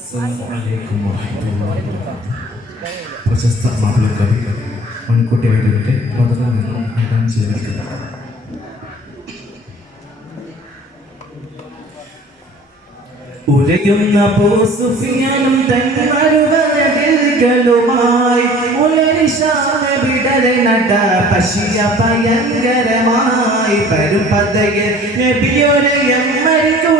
അസ്സലാമു മാപ്പിള കവി. പ്രശസ്ത മൺകുട്ടി വൈദ്യരുടെ പദവിൽ നിന്നും ആരാൻ ചെയ്തിരിക്കുന്നു ഉലയുന്ന പോസുഫിയാനും തന്മാരുകളുമായി ഉലരിശാവിടരെ നട്ട പശിയ ഭയങ്കരമായി പരുപതയെ നബിയൊരയം മരുകുരയം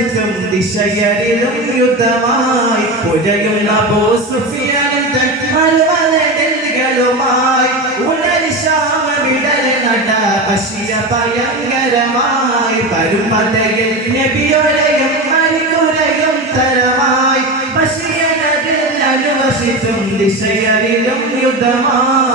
അനുവസിക്കും ദിശയരിലും യുദ്ധമായി. പുഴയും ഉലരിശാവിടരെ നട്ട പശിയ ഭയങ്കരമായി. പരുമതയിൽ മരിക്കുരയും തരമായി. പശിയനതിൽ അനുവസിച്ചും ദിശയറിലും യുദ്ധമായി.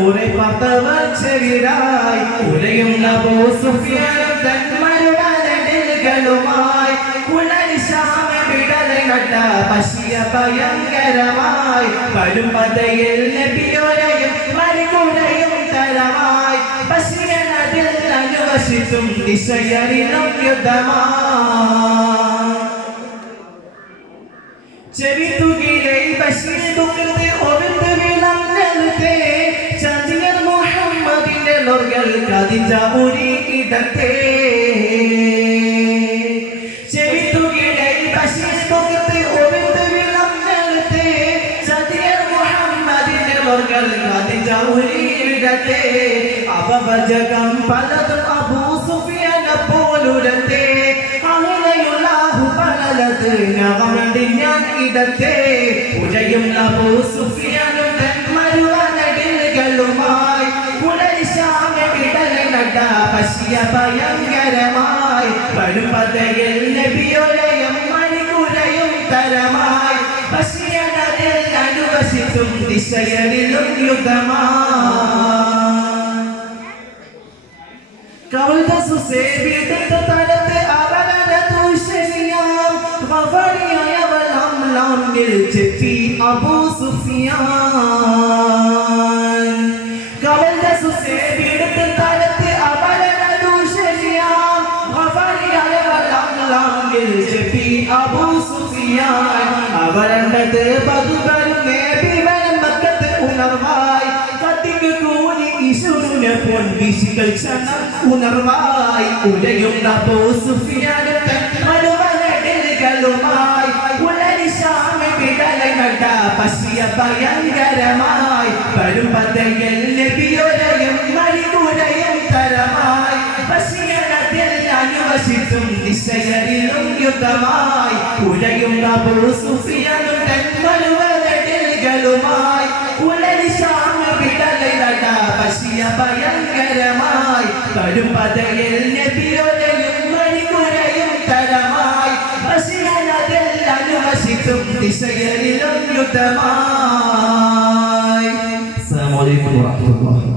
ൂറെ പത്തവച്ചവിടായി ഉലയുന്ന ബോസുഫിയാനും തന്മരുടലുമായി കുലരിശാമ നട്ട പശിയ ഭയങ്കരമായി. പരുപതയിൽ നബിയോരയും മരികുടയും തരമായി. പശിയ നദിൽ അനുവസിച്ചും ദിശയറിനും യുദ്ധമായി ചെവിതുകിലെ ബഷീർ ബുക്കത്തെ ഒവിത്ത് വിളങ്ങലത്തെ ചതിയർ മുഹമ്മദിന്റെ ലോർഗൽ കതിജ ഒരുക്കിടത്തെ ചെവിതുകിലെ കതിജ ഒരുക്കിടത്തെ അവവജകം പലതും അബൂ സുഫിയാന പോലുരത്തെ അങ്ങനെയുള്ളാഹു പലത് ഞങ്ങളുടെ ഞാൻ ഇടത്തെ. ഉഴയും അബൂ സുഫിയാനും വിടലെ നട്ട പശിയ ഭയങ്കരമായി. പടുപതയിൽ നബിയൊരയും മണികുരയും തരമായി. പശിയ അനുവസിച്ചും ദിശയറിലും യുദ്ധമായി കവളുടെ സുസേവിയുടെ തലത്ത് അവനര ദൂഷണിയാം കവടിയായവളം ലാമിൽ ചെത്തി അബൂ സുഫിയാൻ കവളുടെ സുസേവിയുടെ തലത്ത് അവനര ദൂഷണിയാം കവടിയായവളം ലാമിൽ ചെത്തി അബൂ സുഫിയാൻ അവരണ്ടത് പതുകരും നേബിവനം മക്കത്ത് ഉണർവായി. കത്തിക്ക് കൂലി ഈശുവിനെ പൊൻവിശികൾ ക്ഷണം ഉണർവായി. ഉലയുന്ന ബോസുഫിയാനും മനുവനടിലുകളുമായി ഉലരിശാമി വിടலை നട്ട പശിയ ഭയങ്കരമായി. പരുപതയിൽ ലഭിയൊരയും മണികുരയും തരമായി. പശിയനത്തിൽ അനുവസിച്ചും ദിശയറിലും യുദ്ധമായി. ഉലയുന്ന ബോസുഫിയാനും മനുവനടിലുകളുമായി ഉലരിശാമി വിടலை നട്ട പശിയ ഭയങ്കരമായി പരുപതയിൽ നബിയൊരയും മണികുരയും തരമായി പശിയനതിൽ അനുവസിച്ചും ദിശയറിലും യുദ്ധമായി അസ്സലാമു അലൈക്കും വറഹ്മത്തുള്ളാഹി